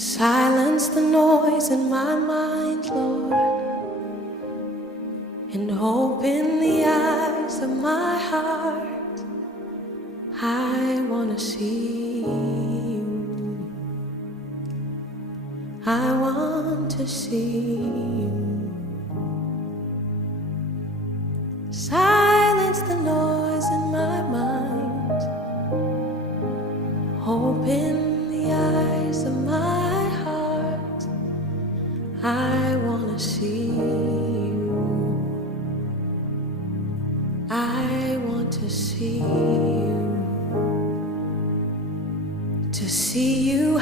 Silence the noise in my mind, Lord, and open the eyes of my heart. I want to see you. I want to see you. Silence the noise in my mind. Open the eyes of my heart. I want to see you. I want to see you. To see you